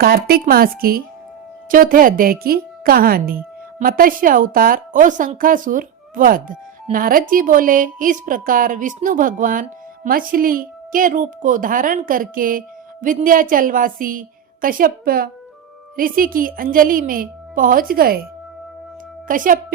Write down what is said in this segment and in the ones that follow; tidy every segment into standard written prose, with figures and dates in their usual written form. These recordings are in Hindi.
कार्तिक मास की चौथे अध्याय की कहानी। मत्स्य अवतार और शंखासुर वध। नारद जी बोले, इस प्रकार विष्णु भगवान मछली के रूप को धारण करके विंध्याचलवासी कश्यप ऋषि की अंजलि में पहुंच गए। कश्यप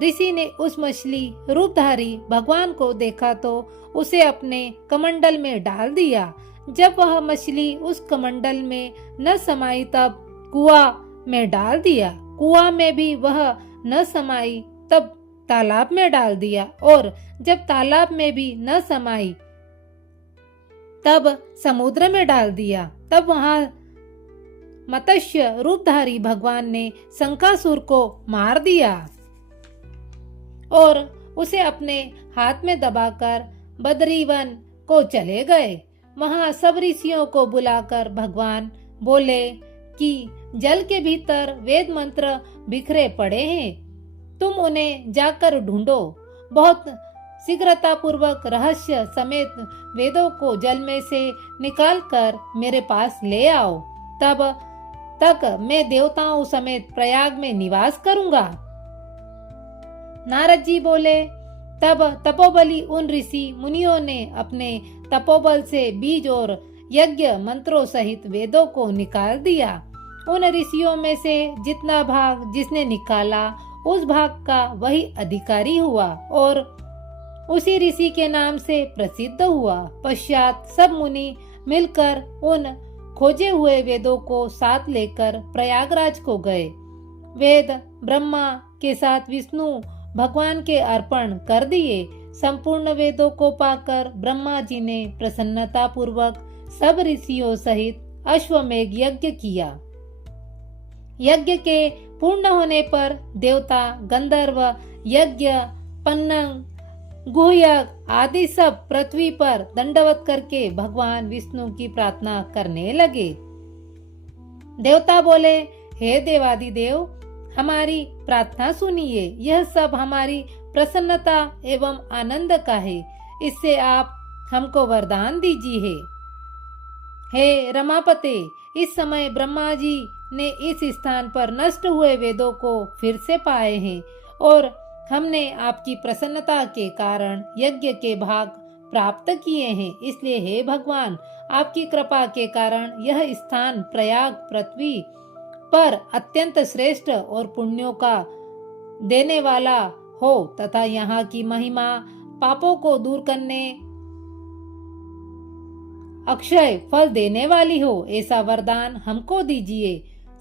ऋषि ने उस मछली रूपधारी भगवान को देखा तो उसे अपने कमंडल में डाल दिया। जब वह मछली उस कमंडल में न समाई तब कुआं में डाल दिया। कुआं में भी वह न समाई तब तालाब में डाल दिया, और जब तालाब में भी न समाई तब समुद्र में डाल दिया। तब वहां मत्स्य रूपधारी भगवान ने शंखासुर को मार दिया और उसे अपने हाथ में दबाकर बद्रीवन को चले गए। वहां सब ऋषियों को बुलाकर भगवान बोले कि जल के भीतर वेद मंत्र बिखरे पड़े हैं, तुम उन्हें जाकर ढूंढो। बहुत शीघ्रता पूर्वक रहस्य समेत वेदों को जल में से निकालकर मेरे पास ले आओ, तब तक मैं देवताओं समेत प्रयाग में निवास करूंगा। नारद जी बोले, तब तपोबली उन ऋषि मुनियों ने अपने तपोबल से बीज और यज्ञ मंत्रों सहित वेदों को निकाल दिया। उन ऋषियों में से जितना भाग जिसने निकाला उस भाग का वही अधिकारी हुआ और उसी ऋषि के नाम से प्रसिद्ध हुआ। पश्चात सब मुनि मिलकर उन खोजे हुए वेदों को साथ लेकर प्रयागराज को गए। वेद ब्रह्मा के साथ विष्णु भगवान के अर्पण कर दिए। संपूर्ण वेदों को पाकर ब्रह्मा जी ने प्रसन्नता पूर्वक सब ऋषियों सहित अश्वमेघ यज्ञ किया। यज्ञ के पूर्ण होने पर देवता, गंधर्व, यज्ञ, पन्नग, गुहयज्ञ आदि सब पृथ्वी पर दंडवत करके भगवान विष्णु की प्रार्थना करने लगे। देवता बोले, हे देवादिदेव, हमारी प्रार्थना सुनिए। यह सब हमारी प्रसन्नता एवं आनंद का है, इससे आप हमको वरदान दीजिए। हे रमापते, इस समय ब्रह्मा जी ने इस स्थान पर नष्ट हुए वेदों को फिर से पाए हैं और हमने आपकी प्रसन्नता के कारण यज्ञ के भाग प्राप्त किए हैं। इसलिए हे भगवान, आपकी कृपा के कारण यह स्थान प्रयाग पृथ्वी पर अत्यंत श्रेष्ठ और पुण्यों का देने वाला हो तथा यहाँ की महिमा पापों को दूर करने अक्षय फल देने वाली हो, ऐसा वरदान हमको दीजिए।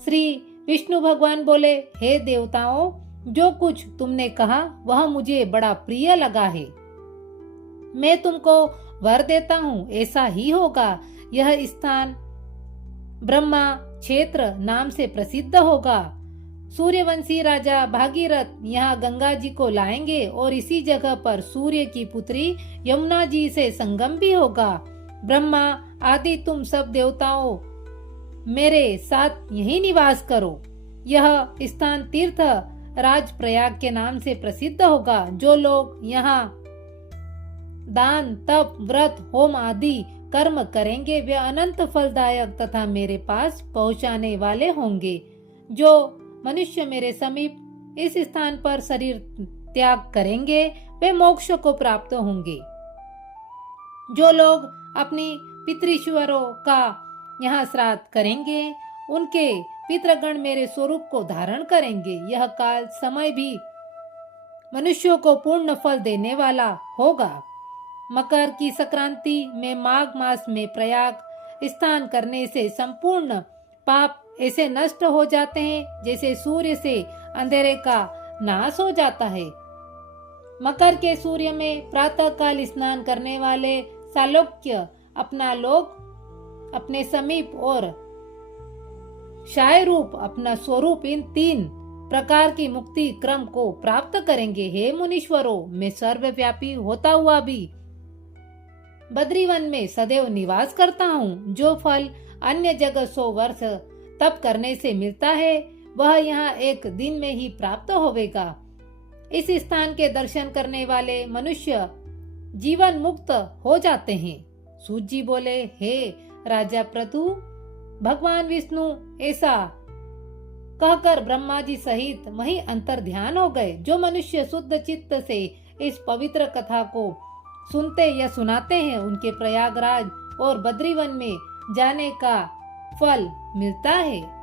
श्री विष्णु भगवान बोले, हे देवताओं, जो कुछ तुमने कहा वह मुझे बड़ा प्रिय लगा है। मैं तुमको वर देता हूँ, ऐसा ही होगा। यह स्थान ब्रह्मा क्षेत्र नाम से प्रसिद्ध होगा। सूर्यवंशी राजा भागीरथ यहाँ गंगा जी को लाएंगे और इसी जगह पर सूर्य की पुत्री यमुना जी से संगम भी होगा। ब्रह्मा आदि तुम सब देवताओं मेरे साथ यही निवास करो। यह स्थान तीर्थ राज प्रयाग के नाम से प्रसिद्ध होगा। जो लोग यहाँ दान, तप, व्रत, होम आदि कर्म करेंगे वे अनंत फलदायक तथा मेरे पास पहुँचाने वाले होंगे। जो मनुष्य मेरे समीप इस स्थान पर शरीर त्याग करेंगे वे मोक्ष को प्राप्त होंगे। जो लोग अपनी पितृश्वरों का यहाँ श्राद्ध करेंगे उनके पितृगण मेरे स्वरूप को धारण करेंगे। यह काल समय भी मनुष्यों को पूर्ण फल देने वाला होगा। मकर की संक्रांति में माघ मास में प्रयाग स्नान करने से संपूर्ण पाप ऐसे नष्ट हो जाते हैं जैसे सूर्य से अंधेरे का नाश हो जाता है। मकर के सूर्य में प्रातः काल स्नान करने वाले सालोक्य अपना लोक अपने समीप और शाय रूप अपना स्वरूप इन तीन प्रकार की मुक्ति क्रम को प्राप्त करेंगे। हे मुनीश्वरों, मैं सर्वव्यापी होता हुआ भी बद्रीवन में सदैव निवास करता हूँ। जो फल अन्य जगह 100 वर्ष तप करने से मिलता है वह यहाँ एक दिन में ही प्राप्त होवेगा। इस स्थान के दर्शन करने वाले मनुष्य जीवन मुक्त हो जाते हैं। सूत जी बोले, हे राजा प्रतु, भगवान विष्णु ऐसा कहकर ब्रह्मा जी सहित वहीं अंतर ध्यान हो गए। जो मनुष्य शुद्ध चित्त से इस पवित्र कथा को सुनते या सुनाते हैं, उनके प्रयागराज और बद्रीवन में जाने का फल मिलता है।